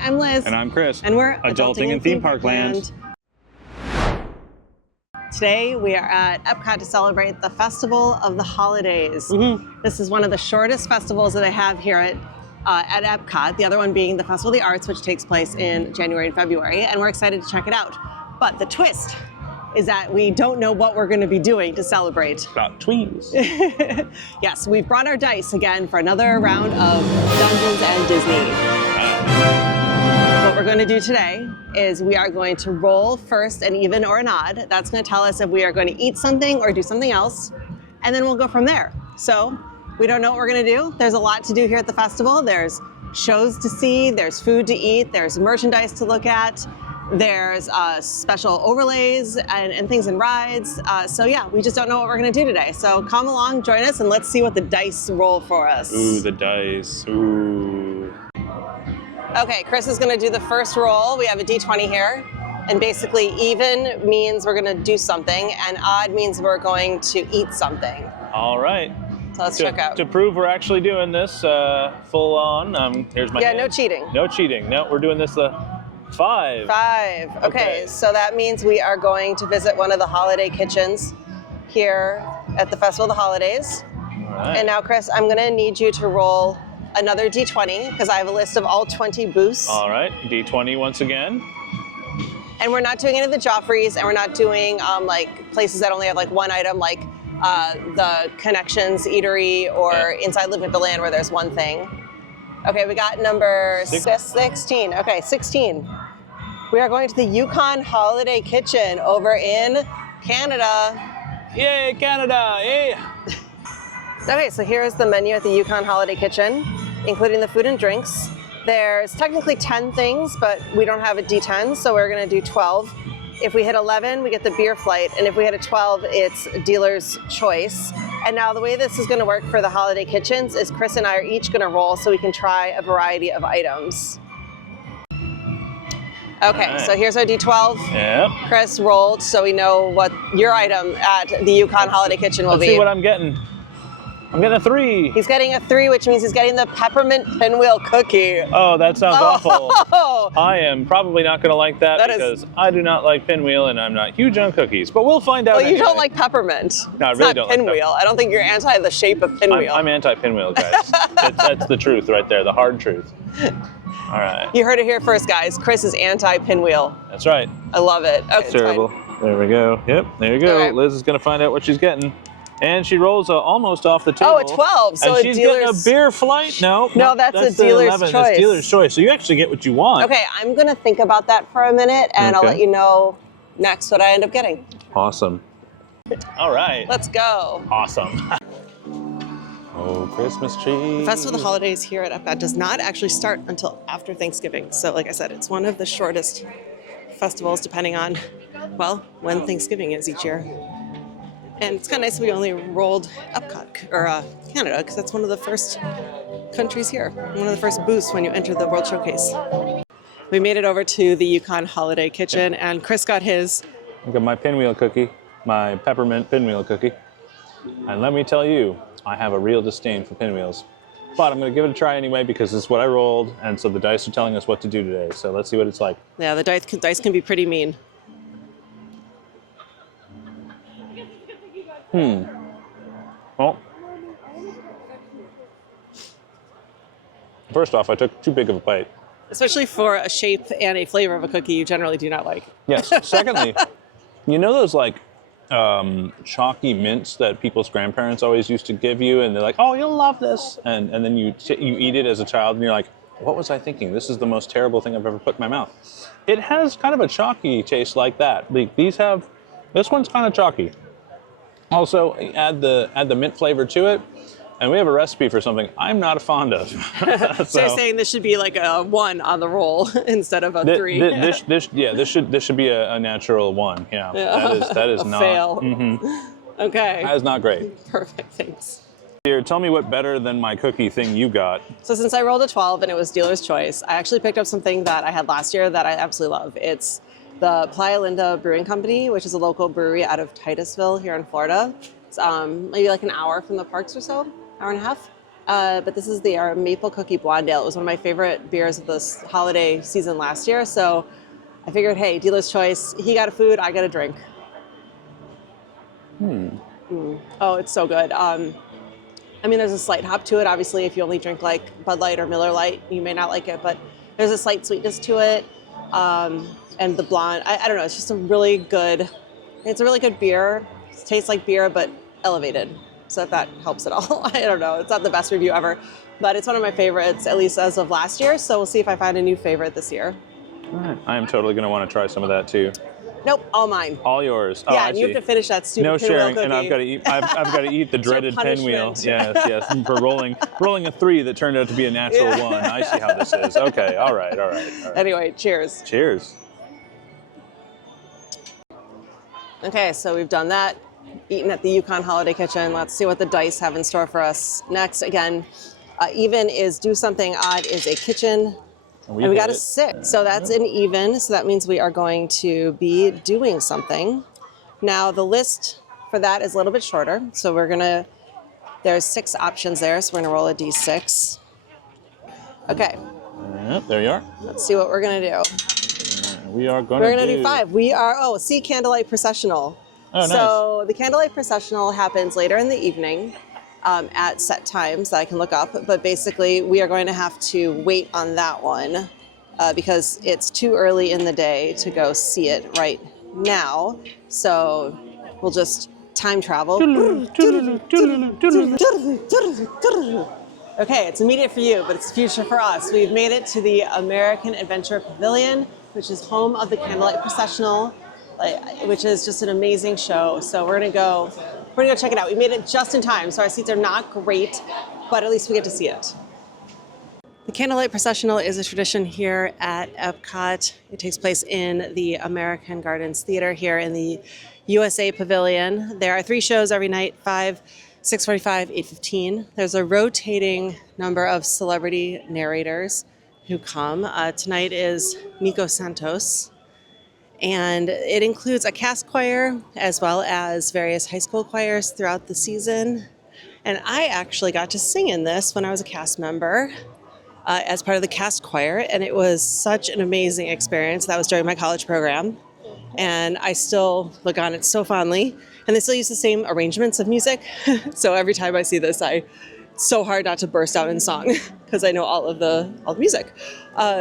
I'm Liz. And I'm Chris. And we're Adulting in Theme Park Land. Today we are at EPCOT to celebrate the Festival of the Holidays. This is one of the shortest festivals that they have here at EPCOT, the other one being the Festival of the Arts, which takes place in January and February, and we're excited to check it out. But the twist is that we don't know what we're going to be doing to celebrate. Got tweens. Yes, we've brought our dice again for another round of Dungeons and Disney. What we're going to do today is we are going to roll first an even or an odd. That's going to tell us if we are going to eat something or do something else, and then we'll go from there. So we don't know what we're going to do. There's a lot to do here at the festival. There's shows to see, there's food to eat, there's merchandise to look at, there's special overlays and things and rides. So yeah, we just don't know what we're going to do today. So come along, join us, and let's see what the dice roll for us. Ooh, the dice. Ooh. Okay, Chris is going to do the first roll. We have a D20 here. And basically, even means we're going to do something, and odd means we're going to eat something. All right. So let's check out. To prove we're actually doing this full on, here's my hand. No cheating. No cheating. No, we're doing this the 5. 5. Okay, so that means we are going to visit one of the holiday kitchens here at the Festival of the Holidays. All right. And now, Chris, I'm going to need you to roll another D20 because I have a list of all 20 booths. All right, D20 once again. And we're not doing any of the Joffreys, and we're not doing like places that only have like one item, like the Connections Eatery or Inside Live Land where there's one thing. Okay, we got number 16. Okay, 16. We are going to the Yukon Holiday Kitchen over in Canada. Yay, Canada! Yay! Okay, so here's the menu at the Yukon Holiday Kitchen, including the food and drinks. There's technically 10 things, but we don't have a D10, so we're gonna do 12. If we hit 11, we get the beer flight, and if we hit a 12, it's dealer's choice. And now the way this is gonna work for the holiday kitchens is Chris and I are each gonna roll so we can try a variety of items. Okay, right. So here's our D12. Yep. Chris rolled, so we know what your item at the Yukon Holiday Kitchen will be. Let's see what I'm getting. I'm getting a 3. He's getting a 3, which means he's getting the peppermint pinwheel cookie. Oh, that sounds awful. Oh! I am probably not going to like that because I do not like pinwheel and I'm not huge on cookies. But we'll find out. Well, you anyway. don't like peppermint. No, I it's really not don't pinwheel. like I don't think you're anti the shape of pinwheel. I'm anti-pinwheel, guys. That's the truth right there, the hard truth. All right. You heard it here first, guys. Chris is anti-pinwheel. That's right. I love it. Okay, That's terrible. There we go. Yep, there you go. Okay. Liz is going to find out what she's getting. And she rolls almost off the table. Oh, a 12. So and she's getting a beer flight? No, that's a dealer's 11. choice. That's dealer's choice. So you actually get what you want. Okay, I'm going to think about that for a minute, and I'll let you know next what I end up getting. Awesome. All right. Let's go. Awesome. Oh, Christmas tree. The Festival of the Holidays here at EPCOT does not actually start until after Thanksgiving. So like I said, it's one of the shortest festivals depending on, well, when Thanksgiving is each year. And it's kind of nice we only rolled EPCOT, or Canada, because that's one of the first countries here. One of the first booths when you enter the World Showcase. We made it over to the Yukon Holiday Kitchen, and Chris got his. I got my pinwheel cookie, my peppermint pinwheel cookie. And let me tell you, I have a real disdain for pinwheels. But I'm going to give it a try anyway because this is what I rolled, and so the dice are telling us what to do today. So let's see what it's like. Yeah, the dice can be pretty mean. Well, first off, I took too big of a bite. Especially for a shape and a flavor of a cookie you generally do not like. Yes. Secondly, you know those like chalky mints that people's grandparents always used to give you, and they're like, "Oh, you'll love this," and then you eat it as a child, and you're like, "What was I thinking? This is the most terrible thing I've ever put in my mouth." It has kind of a chalky taste like that. This one's kind of chalky. Also, add the mint flavor to it, and we have a recipe for something I'm not fond of. So you're saying this should be like a 1 on the roll instead of a 3. This should be a natural 1. Yeah. That is a not fail. Okay. That is not great. Perfect. Thanks. Here, tell me what better than my cookie thing you got. So since I rolled a 12 and it was dealer's choice, I actually picked up something that I had last year that I absolutely love. It's the Playa Linda Brewing Company, which is a local brewery out of Titusville here in Florida. It's maybe like an hour from the parks or so, hour and a half. but this is our Maple Cookie Blondale. It was one of my favorite beers of this holiday season last year. So I figured, hey, dealer's choice. He got a food, I got a drink. Oh, it's so good. I mean, there's a slight hop to it. Obviously, if you only drink like Bud Light or Miller Lite, you may not like it, but there's a slight sweetness to it. And the blonde, I don't know, it's just it's a really good beer. It tastes like beer, but elevated. So if that helps at all. I don't know, it's not the best review ever, but it's one of my favorites, at least as of last year. So we'll see if I find a new favorite this year. All right. I am totally going to want to try some of that too. Nope, all mine. All yours. Oh, yeah, and you have to finish that stupid no pinwheel sharing, cookie. and I've got to eat. I've got to eat the dreaded pinwheel. Yes, for rolling a 3 that turned out to be a natural 1. I see how this is. Okay, all right. Anyway, cheers. Cheers. Okay, so we've done that. Eaten at the Yukon Holiday Kitchen. Let's see what the dice have in store for us next. Again, even is do something, odd is a kitchen. And we got a 6. So that's an even. So that means we are going to be doing something. Now the list for that is a little bit shorter. So there's 6 options there. So we're gonna roll a D6. Okay. Yep, there you are. Let's see what we're gonna do. We're gonna do 5. We are, see Candlelight Processional. Oh, nice. So the Candlelight Processional happens later in the evening. At set times that I can look up, but basically we are going to have to wait on that one because it's too early in the day to go see it right now. So we'll just time travel. Okay, it's immediate for you, but it's future for us. We've made it to the American Adventure Pavilion, which is home of the Candlelight Processional, which is just an amazing show. So we're gonna go check it out. We made it just in time, so our seats are not great, but at least we get to see it. The Candlelight Processional is a tradition here at EPCOT. It takes place in the American Gardens Theater here in the USA Pavilion. There are 3 shows every night, 5, 6:45, 8:15. There's a rotating number of celebrity narrators who come. Tonight is Nico Santos. And it includes a cast choir as well as various high school choirs throughout the season. And I actually got to sing in this when I was a cast member as part of the cast choir. And it was such an amazing experience. That was during my college program. And I still look on it so fondly. And they still use the same arrangements of music. So every time I see this, it's so hard not to burst out in song because I know all the music.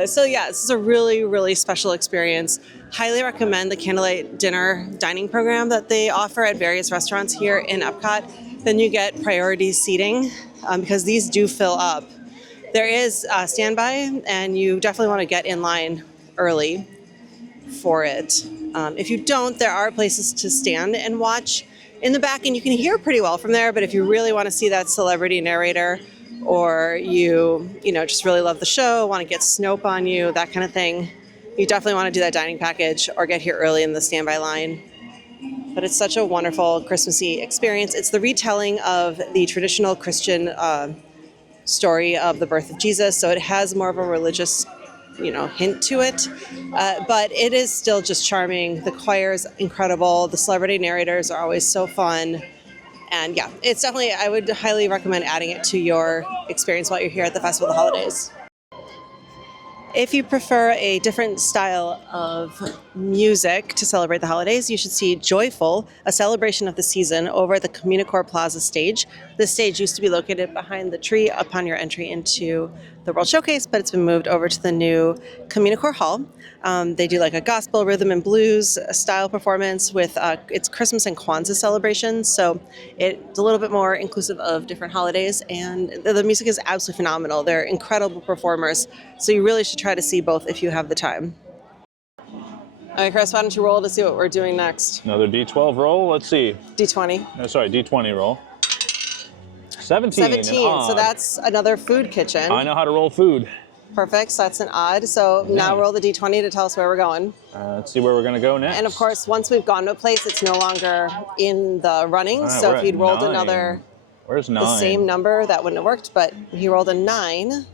So yeah, this is a really, really special experience. Highly recommend the Candlelight Dinner dining program that they offer at various restaurants here in EPCOT. Then you get priority seating because these do fill up. There is standby, and you definitely want to get in line early for it. If you don't, there are places to stand and watch in the back, and you can hear pretty well from there. But if you really want to see that celebrity narrator, or you just really love the show, want to get Snope on you, that kind of thing, you definitely want to do that dining package or get here early in the standby line. But it's such a wonderful Christmassy experience. It's the retelling of the traditional Christian story of the birth of Jesus, so it has more of a religious hint to it, but it is still just charming. The choir is incredible. The celebrity narrators are always so fun. And yeah, it's definitely, I would highly recommend adding it to your experience while you're here at the Festival of the Holidays. If you prefer a different style of music to celebrate the holidays, you should see Joyful, a celebration of the season, over at the Communicore Plaza stage. This stage used to be located behind the tree upon your entry into the World Showcase, but it's been moved over to the new Communicore Hall. They do like a gospel, rhythm and blues style performance with it's Christmas and Kwanzaa celebrations. So it's a little bit more inclusive of different holidays, and the music is absolutely phenomenal. They're incredible performers. So you really should try to see both if you have the time. All right, Chris, why don't you roll to see what we're doing next? Another D12 roll. Let's see. D20. No, sorry, D20 roll. 17. 17. So that's another food kitchen. I know how to roll food. Perfect. So that's an odd. So now roll the D20 to tell us where we're going. Let's see where we're going to go next. And of course, once we've gone to a place, it's no longer in the running. Right, so if you'd rolled 9. another, Where's 9? the same number, that wouldn't have worked. But he rolled a 9.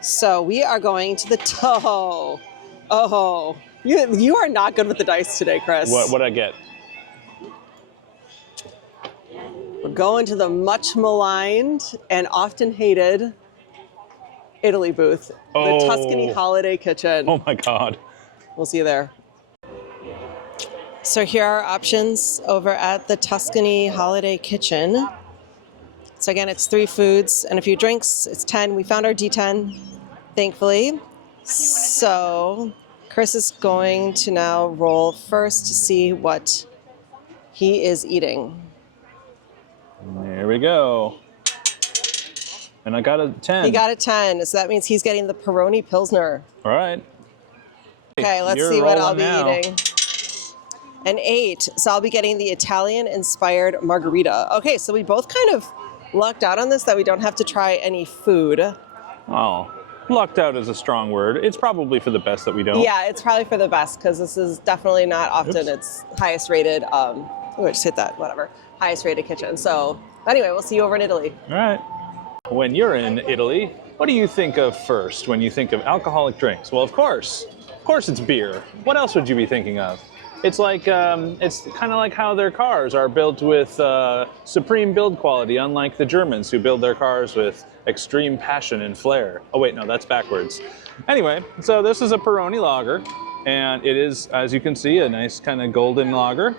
So we are going to the toe. Oh, you are not good with the dice today, Chris. What'd I get? We're going to the much maligned and often hated Italy booth, the Tuscany Holiday Kitchen. Oh my God. We'll see you there. So here are options over at the Tuscany Holiday Kitchen. So again, it's 3 foods and a few drinks. It's 10. We found our D10, thankfully. So Chris is going to now roll first to see what he is eating. There we go. And I got a 10. He got a 10, so that means he's getting the Peroni Pilsner. All right. Okay, let's You're see what I'll rolling be now. eating. An 8, so I'll be getting the Italian-inspired margarita. Okay, so we both kind of lucked out on this that we don't have to try any food. Oh, lucked out is a strong word. It's probably for the best that we don't. Yeah, it's probably for the best because this is definitely not often its highest rated, just hit that, whatever, highest rated kitchen. So anyway, we'll see you over in Italy. All right. When you're in Italy, what do you think of first when you think of alcoholic drinks? Well, of course it's beer. What else would you be thinking of? It's like, it's kind of like how their cars are built with supreme build quality, unlike the Germans who build their cars with extreme passion and flair. Oh wait, no, that's backwards. Anyway, so this is a Peroni lager, and it is, as you can see, a nice kind of golden lager.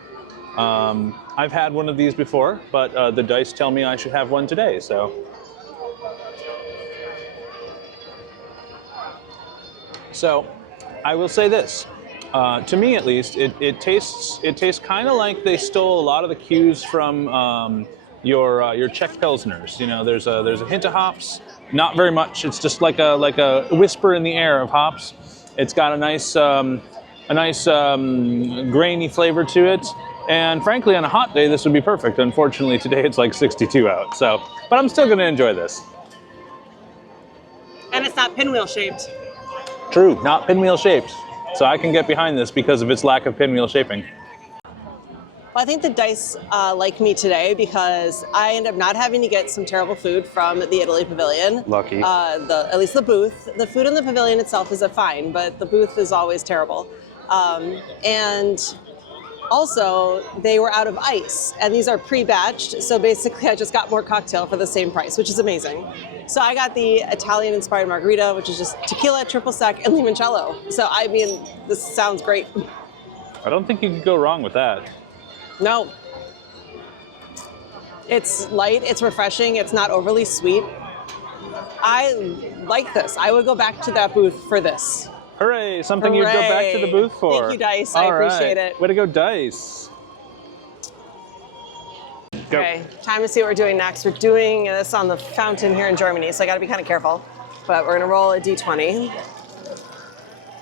I've had one of these before, but the dice tell me I should have one today, so. So, I will say this. To me, at least, it tastes kind of like they stole a lot of the cues from your Czech pilsners. You know, there's a hint of hops, not very much. It's just like a whisper in the air of hops. It's got a nice grainy flavor to it. And frankly, on a hot day, this would be perfect. Unfortunately, today it's like 62 out. So, but I'm still going to enjoy this. And it's not pinwheel shaped. True, not pinwheel shaped. So I can get behind this because of its lack of pinwheel shaping. Well, I think the dice like me today because I end up not having to get some terrible food from the Italy Pavilion. Lucky. At least the booth. The food in the pavilion itself is fine, but the booth is always terrible. And also, they were out of ice, and these are pre-batched, so basically I just got more cocktail for the same price, which is amazing. So I got the Italian-inspired margarita, which is just tequila, triple sec, and limoncello. So, I mean, this sounds great. I don't think you could go wrong with that. No. It's light, it's refreshing, it's not overly sweet. I like this. I would go back to that booth for this. Hooray, something you'd go back to the booth for. Thank you, Dice. I appreciate it. Way to go, Dice. Go. Okay, time to see what we're doing next. We're doing this on the fountain here in Germany, so I gotta be kind of careful. But we're gonna roll a d20.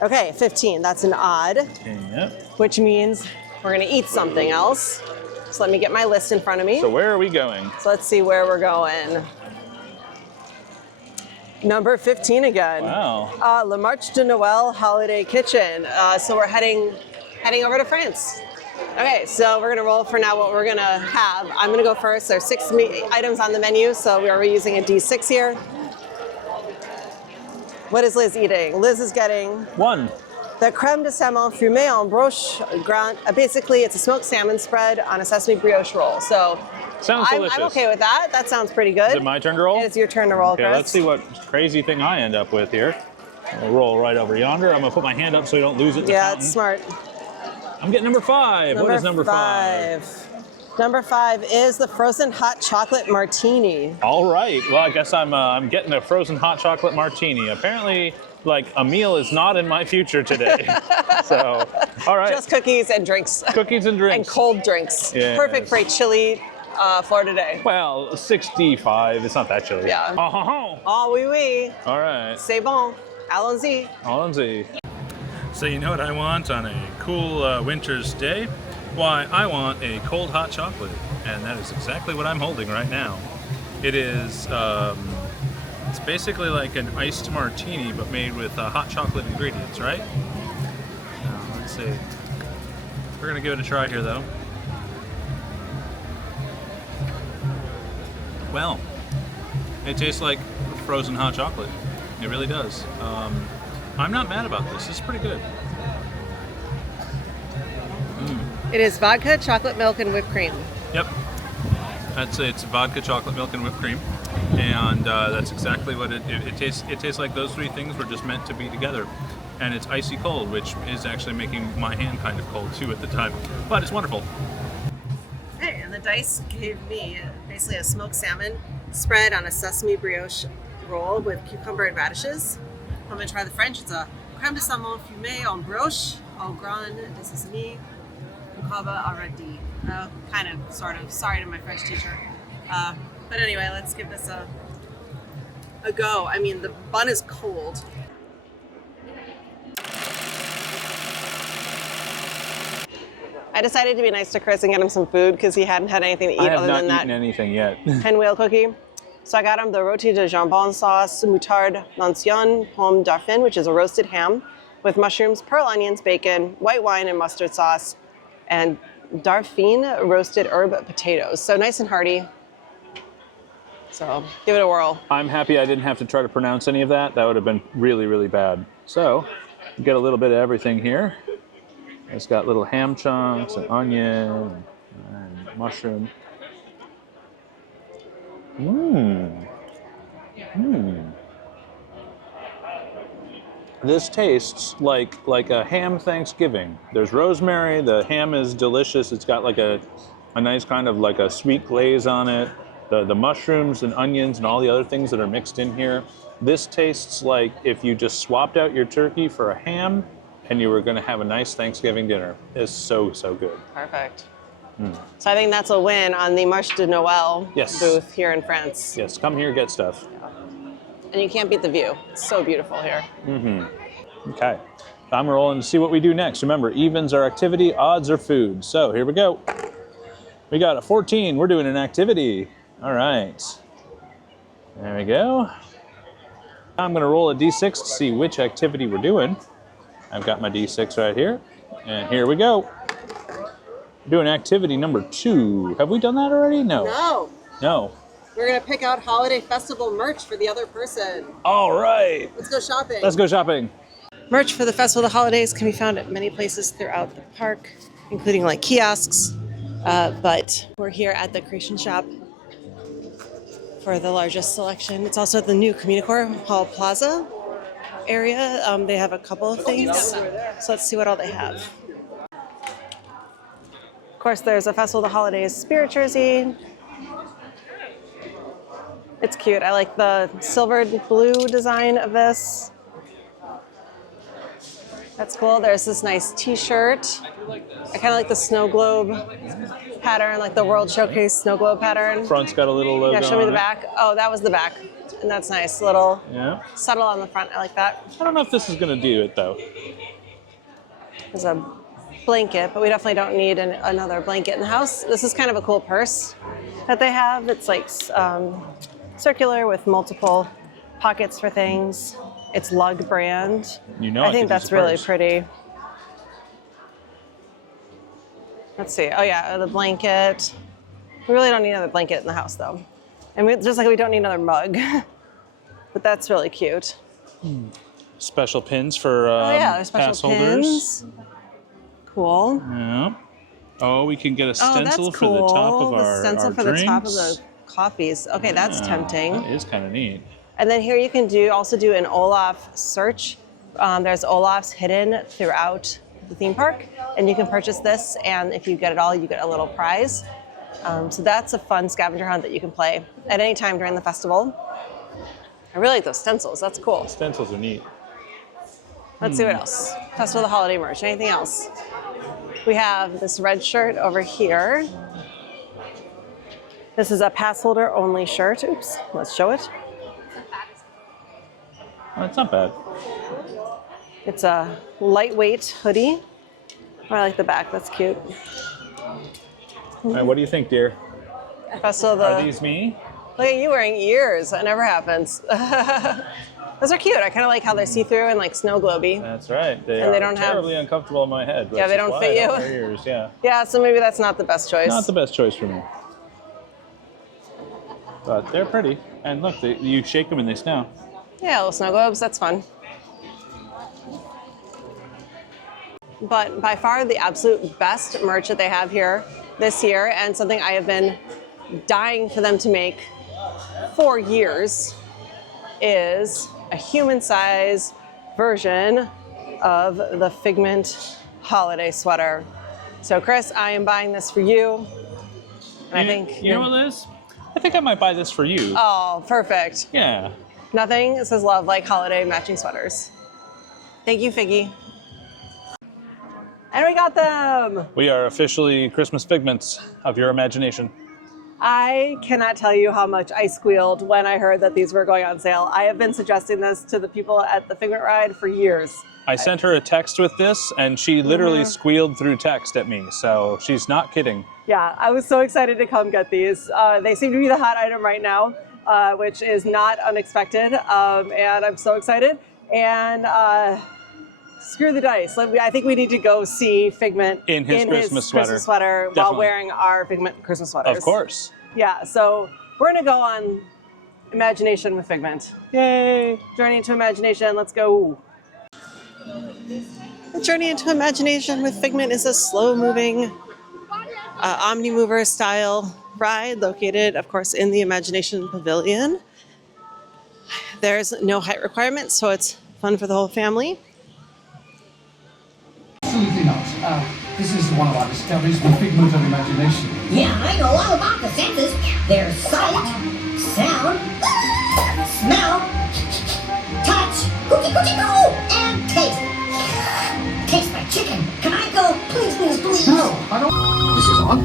Okay, 15, that's an odd. Okay, yep. Which means we're gonna eat something else. So let me get my list in front of me. So where are we going? So let's see where we're going. Number 15 again. Wow. Le Marche de Noël Holiday Kitchen. So we're heading over to France. Okay, so we're gonna roll for now what we're gonna have. I'm gonna go first. There's 6 items on the menu, so we are using a D6 here. What is Liz eating? Liz is getting 1. the crème de salmon fumée en broche grand. Basically, it's a smoked salmon spread on a sesame brioche roll. So Sounds delicious. I'm okay with that. That sounds pretty good. Is it my turn to roll? It's your turn to roll, Okay, Chris. let's see what crazy thing I end up with here. I'll roll right over yonder. I'm gonna put my hand up so you don't lose it in the Yeah, fountain. it's smart. I'm getting number 5. What is number 5? Number 5 is the frozen hot chocolate martini. All right. Well, I guess I'm getting a frozen hot chocolate martini. Apparently, like, a meal is not in my future today. So, all right. Just cookies and drinks. Cookies and drinks. And cold drinks. Yes. Perfect for a chilly Florida day. Well, 65. It's not that chilly. Yeah. Oh, Oh, oui, oui. all right. C'est bon. Allons-y. Allons-y. So you know what I want on a cool winter's day? Why, I want a cold hot chocolate, and that is exactly what I'm holding right now. It is, it's basically like an iced martini, but made with hot chocolate ingredients, right? Now, let's see. We're gonna give it a try here, though. Well, it tastes like frozen hot chocolate. It really does. I'm not mad about this. This is pretty good. It is vodka, chocolate milk, and whipped cream. Yep. It's vodka, chocolate milk, and whipped cream, and that's exactly what it tastes. It tastes like those three things were just meant to be together, and it's icy cold, which is actually making my hand kind of cold too at the time. But it's wonderful. Hey, and the dice gave me basically a smoked salmon spread on a sesame brioche roll with cucumber and radishes. I'm gonna try the French. It's a crème de saumon fumé en brioche au grain de sesame, concave à radis. Kind of, sort of. Sorry to my French teacher. But anyway, let's give this a go. I mean, the bun is cold. I decided to be nice to Chris and get him some food because he hadn't had anything to eat other than that. I have not eaten anything yet. Pinwheel cookie. So I got him the rôti de jambon sauce, moutarde l'ancienne, pomme dauphine, which is a roasted ham with mushrooms, pearl onions, bacon, white wine, and mustard sauce, and dauphine roasted herb potatoes. So nice and hearty. So give it a whirl. I'm happy I didn't have to try to pronounce any of that. That would have been really, really bad. So get a little bit of everything here. It's got little ham chunks and onion and mushroom. This tastes like a ham Thanksgiving. There's rosemary, the ham is delicious. It's got like a nice kind of like a sweet glaze on it. The mushrooms and onions and all the other things that are mixed in here. This tastes like if you just swapped out your turkey for a ham and you were gonna have a nice Thanksgiving dinner. It's so, so good. Perfect. So I think that's a win on the Marche de Noël booth here in France. Yes, come here, get stuff. And you can't beat the view. It's so beautiful here. Okay, I'm rolling to see what we do next. Remember, evens are activity, odds are food. So here we go. We got a 14, we're doing an activity. All right, there we go. I'm gonna roll a D6 to see which activity we're doing. I've got my D6 right here, and here we go. Doing activity number 2. Have we done that already? No. No. We're gonna pick out holiday festival merch for the other person. All right. Let's go shopping. Let's go shopping. Merch for the Festival of the Holidays can be found at many places throughout the park, including like kiosks. But we're here at the Creation Shop for the largest selection. It's also at the new Communicore Hall Plaza area. They have a couple of things. So let's see what all they have. Of course, there's a Festival of the Holidays spirit jersey. It's cute. I like the silvered blue design of this. That's cool. There's this nice t-shirt. I kind of like the snow globe pattern, like the World Showcase snow globe pattern. Front's got a little logo. Yeah, show me the back. Oh, that was the back. And that's nice. Little subtle on the front. I like that. I don't know if this is going to do it, though. There's a blanket, but we definitely don't need another blanket in the house. This is kind of a cool purse that they have. It's like circular with multiple pockets for things. It's Lug brand. I think that's really pretty. Let's see. Oh yeah, the blanket. We really don't need another blanket in the house though. And just like we don't need another mug. But that's really cute. Special pins for there's special pass pins. holders. Cool. Yeah. Oh, we can get a stencil that's cool. for the top of our stencil for drinks. the top of the coffees. Okay, that's tempting. That is kind of neat. And then here you can also do an Olaf search. There's Olafs hidden throughout the theme park, and you can purchase this, and if you get it all, you get a little prize. So that's a fun scavenger hunt that you can play at any time during the festival. I really like those stencils. That's cool. Stencils are neat. Let's see what else. Festival of the Holiday merch. Anything else? We have this red shirt over here. This is a pass holder only shirt. Oops, let's show it. Oh, it's not bad. It's a lightweight hoodie. Oh, I like the back, that's cute. All right, what do you think, dear? Are these me? Look at you wearing ears. That never happens. Those are cute. I kind of like how they're see-through and like snow globy. That's right. They don't terribly uncomfortable on my head. Yeah, they don't fit you. Ears, yeah. Yeah, so maybe that's not the best choice. Not the best choice for me. But they're pretty. And look, you shake them and they snow. Yeah, little snow globes. That's fun. But by far the absolute best merch that they have here this year, and something I have been dying for them to make for years is a human-sized version of the Figment holiday sweater. So Chris, I am buying this for you. And I think you know what, Liz? I think I might buy this for you. Oh, perfect. Yeah. Nothing says love like holiday matching sweaters. Thank you, Figgy. And we got them. We are officially Christmas figments of your imagination. I cannot tell you how much I squealed when I heard that these were going on sale. I have been suggesting this to the people at the Figment Ride for years. I sent her a text with this, and she literally squealed through text at me, so she's not kidding. Yeah, I was so excited to come get these. They seem to be the hot item right now, which is not unexpected, and I'm so excited. And screw the dice. I think we need to go see Figment in his Christmas sweater while wearing our Figment Christmas sweaters. Of course. Yeah, so we're gonna go on Imagination with Figment. Yay! Journey into Imagination, let's go. The Journey into Imagination with Figment is a slow-moving Omnimover style ride located, of course, in the Imagination Pavilion. There's no height requirement, so it's fun for the whole family. Absolutely not. This is one of our discoveries, the Figment of Imagination. Yeah, I know all about the senses. There's sight, sound, smell, touch, cookie cookie go, and taste. Taste my chicken. Can I go? Please, please, please. No, I don't. This is on.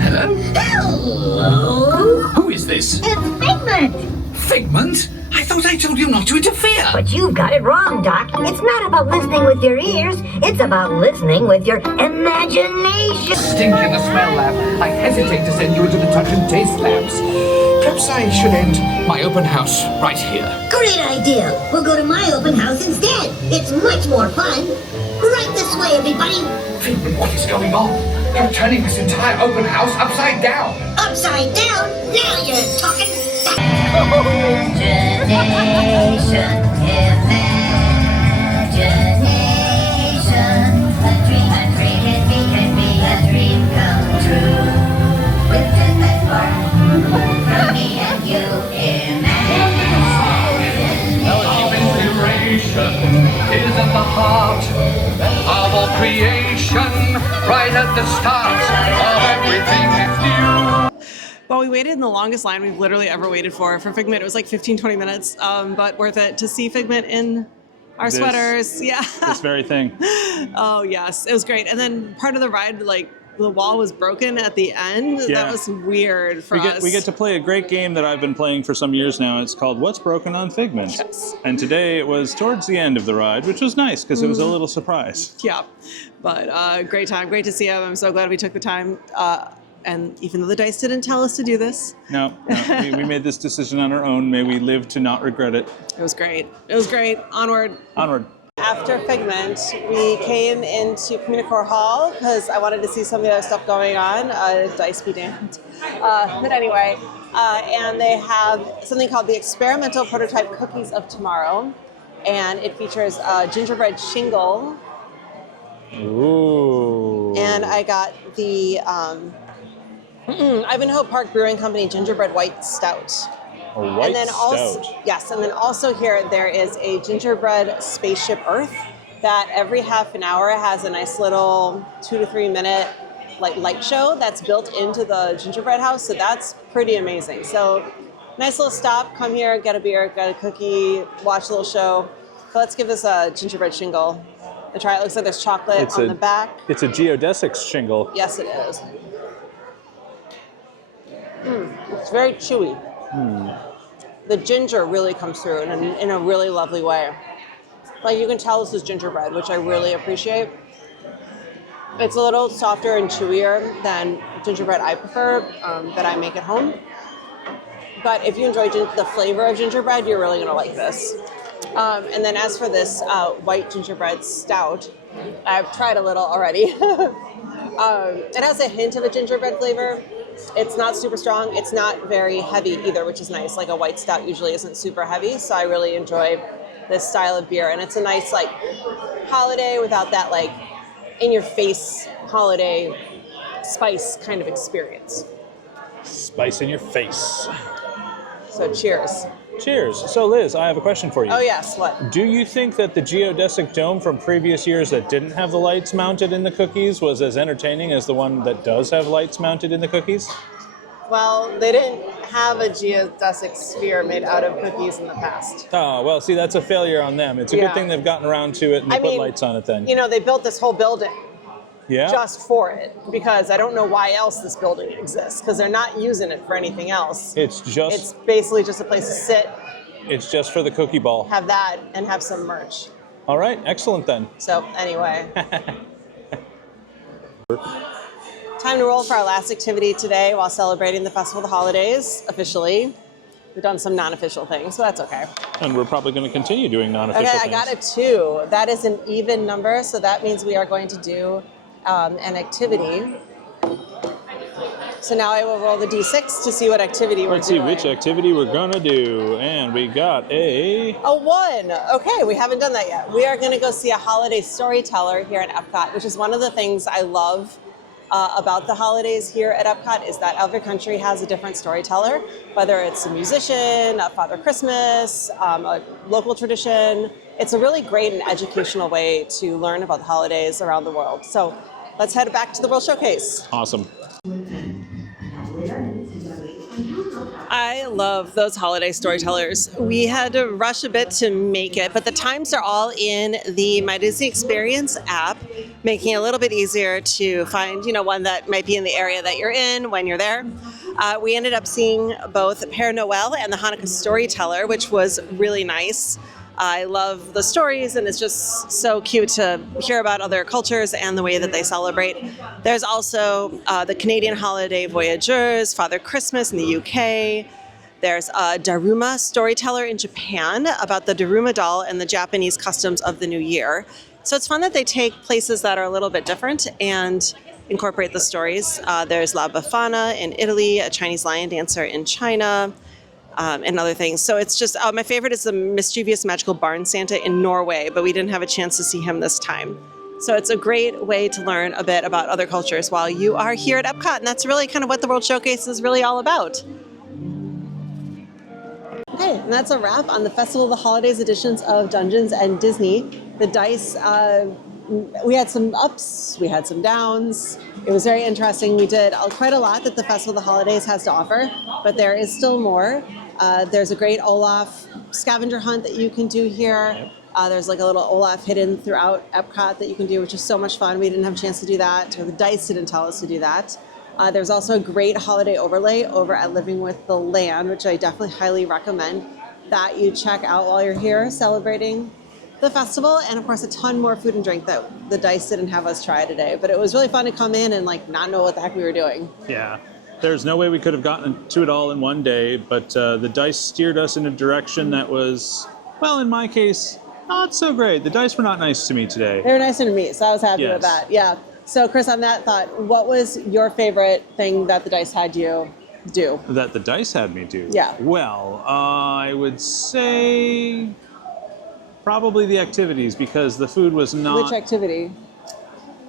Hello? Hello? Who is this? It's Figment. Figment? I thought I told you not to interfere. But you've got it wrong, Doc. It's not about listening with your ears. It's about listening with your imagination. Stink in the smell lab. I hesitate to send you into the touch and taste labs. Perhaps I should end my open house right here. Great idea. We'll go to my open house instead. It's much more fun. Right this way, everybody. Figment, what is going on? You're turning this entire open house upside down. Upside down? Now you're talking. Imagination, imagination. A dream can be a dream come true. With that spark from me and you. Inspiration is at the heart of all creation, right at the start of everything is new. Well, we waited in the longest line we've literally ever waited for Figment. It was like 15, 20 minutes, but worth it to see Figment in our sweaters. Yeah. This very thing. Oh, yes. It was great. And then part of the ride, like, the wall was broken at the end. Yeah. That was weird for us. We get to play a great game that I've been playing for some years now. It's called What's Broken on Figment? Yes. And today it was towards the end of the ride, which was nice because it was a little surprise. Yeah. But great time. Great to see him. I'm so glad we took the time. And even though the dice didn't tell us to do this. No, we made this decision on our own. May we live to not regret it. It was great. It was great. Onward. Onward. After Figment, we came into Communicore Hall because I wanted to see some of the other stuff going on. Dice be damned. But anyway, and they have something called the Experimental Prototype Cookies of Tomorrow. And it features a gingerbread shingle. Ooh. And I got the Ivanhoe Park Brewing Company Gingerbread White Stout. A white and then also, stout. yes, and then also here there is a gingerbread spaceship Earth that every half an hour has a nice little 2 to 3 minute like light show that's built into the gingerbread house. So that's pretty amazing. So nice little stop, come here, get a beer, get a cookie, watch a little show. So let's give this a gingerbread shingle a try. It looks like there's chocolate on the back. It's a geodesics shingle. Yes, it is. It's very chewy. The ginger really comes through in a really lovely way. Like you can tell this is gingerbread, which I really appreciate. It's a little softer and chewier than gingerbread I prefer that I make at home. But if you enjoy the flavor of gingerbread, you're really gonna like this. And then as for this white gingerbread stout, I've tried a little already. It has a hint of a gingerbread flavor. It's not super strong. It's not very heavy either, which is nice. Like a white stout usually isn't super heavy. So I really enjoy this style of beer. And it's a nice like holiday without that like in your face holiday spice kind of experience. Spice in your face. So cheers. Cheers. So Liz, I have a question for you. Oh yes, what? Do you think that the geodesic dome from previous years that didn't have the lights mounted in the cookies was as entertaining as the one that does have lights mounted in the cookies? Well, they didn't have a geodesic sphere made out of cookies in the past. Oh, well, see, that's a failure on them. It's a good thing they've gotten around to it and they put lights on it then. You know, they built this whole building Yeah? just for it because I don't know why else this building exists because they're not using it for anything else. It's basically just a place to sit, it's just for the cookie ball. have that, and have some merch. All right, excellent then. So anyway. Time to roll for our last activity today while celebrating the Festival of the Holidays officially. We've done some non-official things, so that's okay. And we're probably going to continue doing non-official Okay, things. I got a 2. That is an even number, so that means we are going to do an activity. So now I will roll the d6 to see what activity we're doing. Let's see which activity we're going to do. And we got a 1. Okay, we haven't done that yet. We are going to go see a holiday storyteller here at EPCOT, which is one of the things I love about the holidays here at EPCOT is that every country has a different storyteller, whether it's a musician, a Father Christmas, a local tradition. It's a really great and educational way to learn about the holidays around the world. So let's head back to the World Showcase. awesome. I love those holiday storytellers. We had to rush a bit to make it, but the times are all in the My Disney Experience app, making it a little bit easier to find, one that might be in the area that you're in when you're there. We ended up seeing both Père Noël and the Hanukkah Storyteller, which was really nice. I love the stories, and it's just so cute to hear about other cultures and the way that they celebrate. There's also the Canadian holiday Voyageurs, Father Christmas in the UK. There's a Daruma storyteller in Japan about the Daruma doll and the Japanese customs of the New Year. So it's fun that they take places that are a little bit different and incorporate the stories. There's La Befana in Italy, a Chinese lion dancer in China, and other things. So it's just, my favorite is the mischievous magical barn Santa in Norway, but we didn't have a chance to see him this time. So it's a great way to learn a bit about other cultures while you are here at EPCOT, and that's really kind of what the World Showcase is really all about. Okay, and that's a wrap on the Festival of the Holidays editions of Dungeons and Disney. The dice, we had some ups, we had some downs. It was very interesting. We did quite a lot that the Festival of the Holidays has to offer, but there is still more. There's a great Olaf scavenger hunt that you can do here. There's like a little Olaf hidden throughout EPCOT that you can do, which is so much fun. We didn't have a chance to do that, or the dice didn't tell us to do that. There's also a great holiday overlay over at Living with the Land, which I definitely highly recommend that you check out while you're here celebrating the festival. And of course, a ton more food and drink that the dice didn't have us try today. But it was really fun to come in and not know what the heck we were doing. Yeah. There's no way we could have gotten to it all in one day, but the dice steered us in a direction that was, well, in my case, not so great. The dice were not nice to me today. They were nicer to me, so I was happy with that. Yeah. So Chris, on that thought, what was your favorite thing that the dice had you do? That the dice had me do? Yeah. Well, I would say probably the activities, because the food was not... Which activity?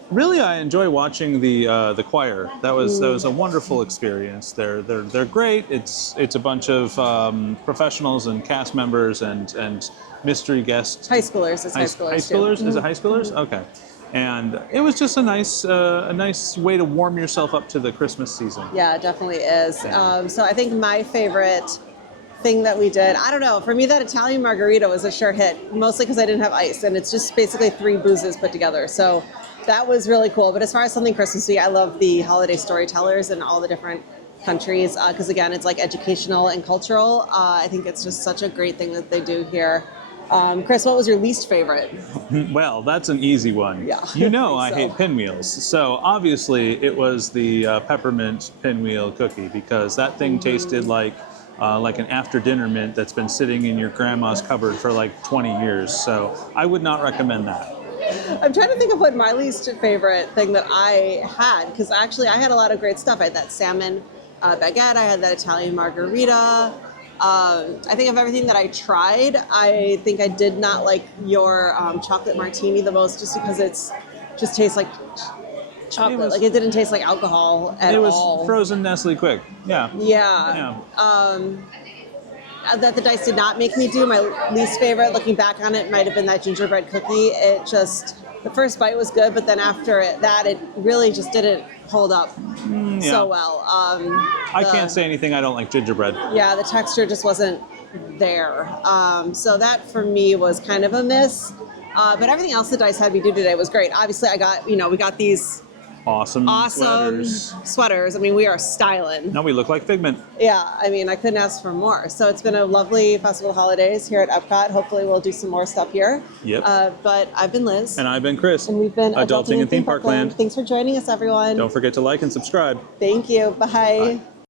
Really, I enjoy watching the choir. That was a wonderful experience. They're great. It's a bunch of professionals and cast members and mystery guests. High schoolers. It's high schoolers. High schoolers? Too. Is it high schoolers? Okay. And it was just a nice way to warm yourself up to the Christmas season. Yeah, it definitely is. Yeah. So I think my favorite thing that we did, I don't know, for me that Italian margarita was a sure hit, mostly because I didn't have ice, and it's just basically 3 boozes put together. So that was really cool. But as far as something Christmassy, I love the holiday storytellers in all the different countries, because again, it's educational and cultural. I think it's just such a great thing that they do here. Chris, what was your least favorite? Well, that's an easy one. Yeah. I hate pinwheels. So obviously it was the peppermint pinwheel cookie, because that thing tasted like an after dinner mint that's been sitting in your grandma's cupboard for 20 years. So I would not recommend that. I'm trying to think of what my least favorite thing that I had, because actually I had a lot of great stuff. I had that salmon baguette, I had that Italian margarita. I think of everything that I tried, I think I did not like your chocolate martini the most, just because it's just tastes like chocolate. was- Like it didn't taste like alcohol at It was all. frozen Nestle Quick. Yeah. Yeah. Yeah. That the dice did not make me do. My least favorite, looking back on it, might have been that gingerbread cookie. It just, the first bite was good, but then after it really just didn't hold up Yeah. so well. I can't say anything. I don't like gingerbread. Yeah, the texture just wasn't there. So that for me was kind of a miss. But everything else the dice had me do today was great. Obviously, we got these Awesome sweaters. I mean, we are styling. Now we look like Figment. Yeah, I mean, I couldn't ask for more. So it's been a lovely festival holidays here at EPCOT. Hopefully we'll do some more stuff here. Yep. But I've been Liz. And I've been Chris. And we've been Adulting in Theme Park Land. Thanks for joining us, everyone. Don't forget to like and subscribe. Thank you. Bye. Bye.